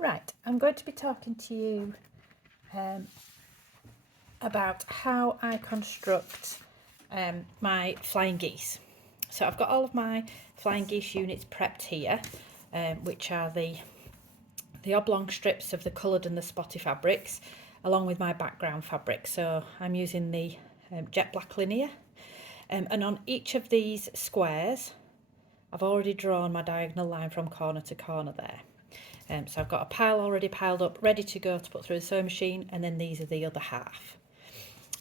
Right, I'm going to be talking to you about how I construct my Flying Geese. So I've got all of my Flying Geese units prepped here, which are the oblong strips of the coloured and the spotty fabrics, along with my background fabric. So I'm using the jet black linear, and on each of these squares I've already drawn my diagonal line from corner to corner there. So I've got a pile already piled up, ready to go to put through the sewing machine, and then these are the other half.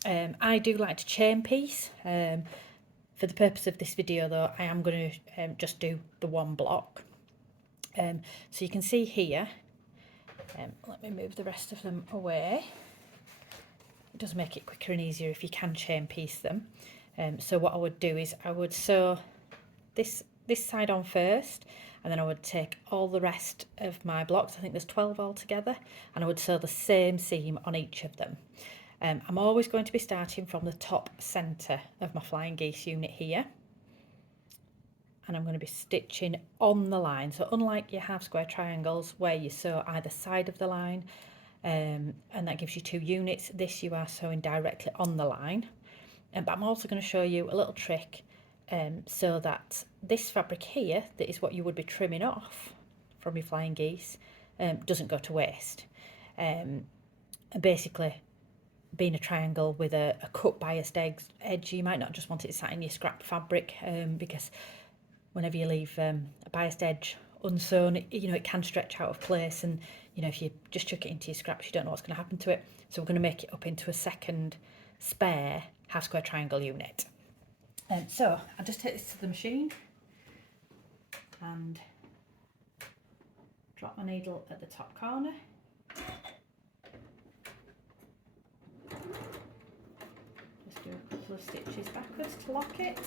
I do like to chain piece. For the purpose of this video though, I am going to just do the one block. So you can see here, let me move the rest of them away. It does make it quicker and easier if you can chain piece them. So what I would do is I would sew this side on first, and then I would take all the rest of my blocks, I think there's 12 altogether, and I would sew the same seam on each of them. I'm always going to be starting from the top centre of my Flying Geese unit here, and I'm going to be stitching on the line. So unlike your half square triangles where you sew either side of the line, and that gives you 2 units, this you are sewing directly on the line. But I'm also going to show you a little trick so that this fabric here, that is what you would be trimming off from your Flying Geese, doesn't go to waste. And basically, being a triangle with a cut biased edge, you might not just want it sat in your scrap fabric, because whenever you leave a biased edge unsewn, it can stretch out of place, and if you just chuck it into your scraps, you don't know what's going to happen to it. So we're going to make it up into a second spare half square triangle unit. So I'll just take this to the machine and drop my needle at the top corner. Just do a couple of stitches backwards to lock it.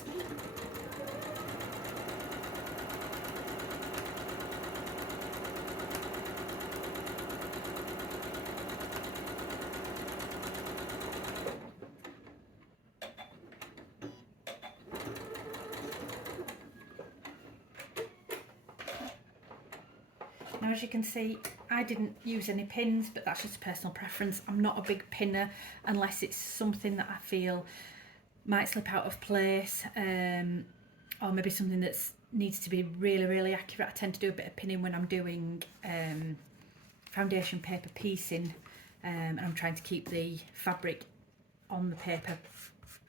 Now, as you can see, I didn't use any pins, but that's just a personal preference. I'm not a big pinner unless it's something that I feel might slip out of place, or maybe something that needs to be really, really accurate. I tend to do a bit of pinning when I'm doing foundation paper piecing, and I'm trying to keep the fabric on the paper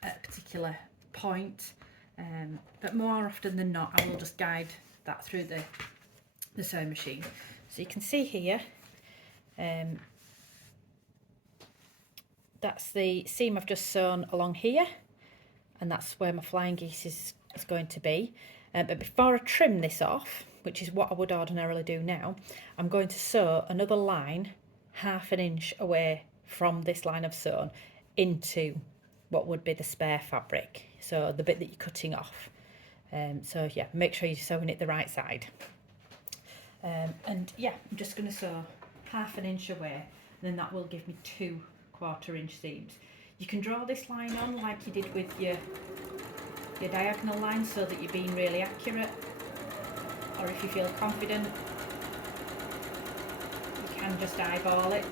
at a particular point. But more often than not, I will just guide that through the sewing machine. So you can see here, that's the seam I've just sewn along here, and that's where my Flying Geese is going to be. But before I trim this off, which is what I would ordinarily do now, I'm going to sew another line 1/2 inch away from this line I've sewn into what would be the spare fabric, so the bit that you're cutting off. So yeah, make sure you're sewing it the right side. And yeah, I'm just going to sew 1/2 inch away, and then that will give me 2 1/4 inch seams. You can draw this line on like you did with your diagonal line, so that you're being really accurate, or if you feel confident, you can just eyeball it.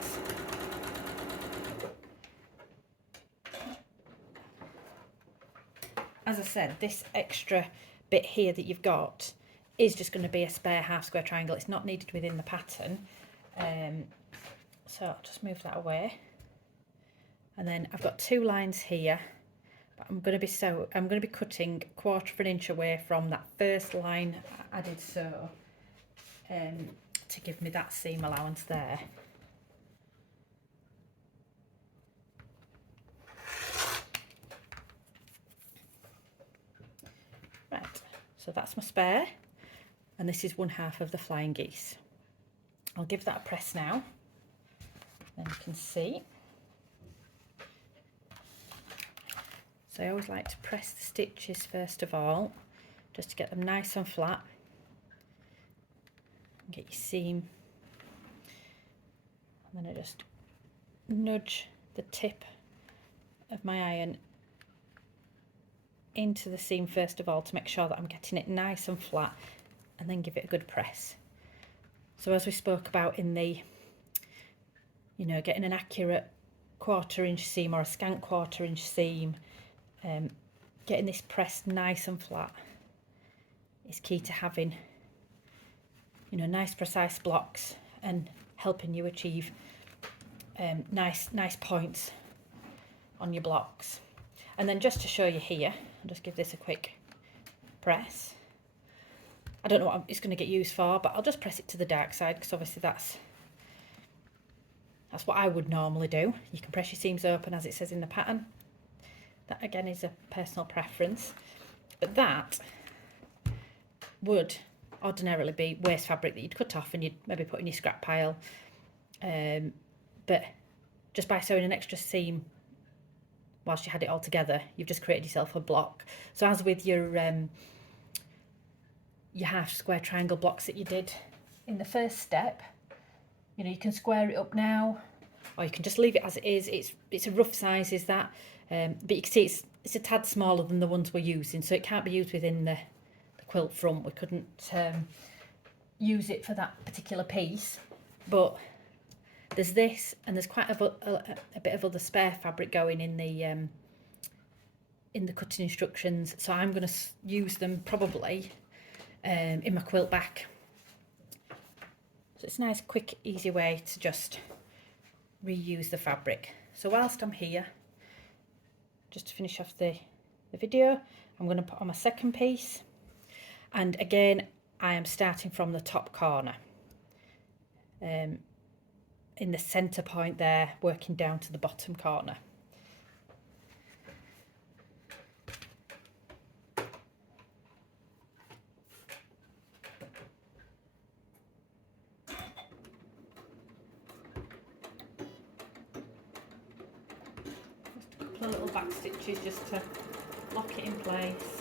As I said, this extra bit here that you've got is just going to be a spare half square triangle. It's not needed within the pattern, so I'll just move that away. And then I've got 2 lines here, but I'm going to be cutting 1/4 inch away from that first line I did sew, to give me that seam allowance there. Right, so that's my spare, and this is 1/2 of the Flying Geese. I'll give that a press now, and you can see. So I always like to press the stitches first of all, just to get them nice and flat, and get your seam, and then I just nudge the tip of my iron into the seam first of all to make sure that I'm getting it nice and flat, and then give it a good press. So as we spoke about in the, you know, getting an accurate 1/4 inch seam or a scant 1/4 inch seam, getting this pressed nice and flat is key to having, you know, nice precise blocks and helping you achieve nice points on your blocks. And then just to show you here, I'll just give this a quick press. I don't know what it's going to get used for, but I'll just press it to the dark side because obviously that's what I would normally do. You can press your seams open as it says in the pattern. That again is a personal preference, but that would ordinarily be waste fabric that you'd cut off and you'd maybe put in your scrap pile. But just by sewing an extra seam whilst you had it all together, you've just created yourself a block. So as with your half square triangle blocks that you did in the first step, you know, you can square it up now, or you can just leave it as it is. It's a rough size, is that, but you can see it's a tad smaller than the ones we're using, so it can't be used within the quilt front. We couldn't use it for that particular piece, but there's this, and there's quite a bit of other spare fabric going in the cutting instructions, so I'm going to use them probably in my quilt back. So it's a nice, quick, easy way to just reuse the fabric. So whilst I'm here, just to finish off the video, I'm going to put on my second piece, and again I am starting from the top corner, in the centre point there, working down to the bottom corner. Just a couple of little back stitches just to lock it in place.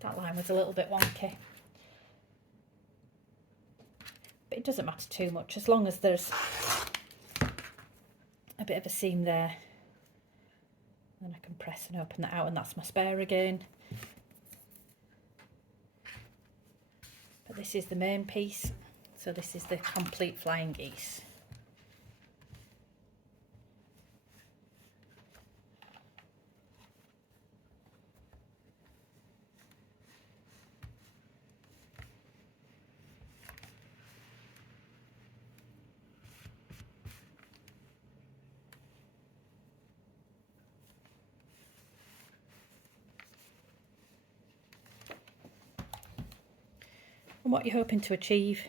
That line was a little bit wonky, but it doesn't matter too much as long as there's a bit of a seam there. Then I can press and open that out, and that's my spare again. But this is the main piece, so this is the complete Flying Geese. And what you're hoping to achieve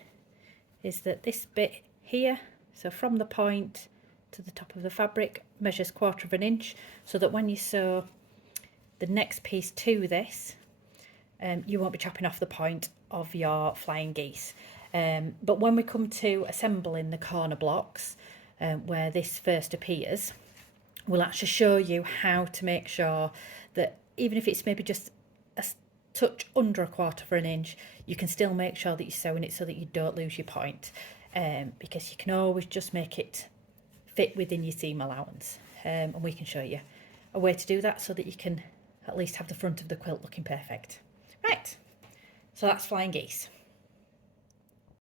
is that this bit here, so from the point to the top of the fabric, measures 1/4 inch, so that when you sew the next piece to this, you won't be chopping off the point of your Flying Geese. But when we come to assembling the corner blocks, where this first appears, we'll actually show you how to make sure that even if it's maybe just a touch under 1/4 inch, you can still make sure that you're sewing it so that you don't lose your point, because you can always just make it fit within your seam allowance, and we can show you a way to do that so that you can at least have the front of the quilt looking perfect. Right, so that's Flying Geese.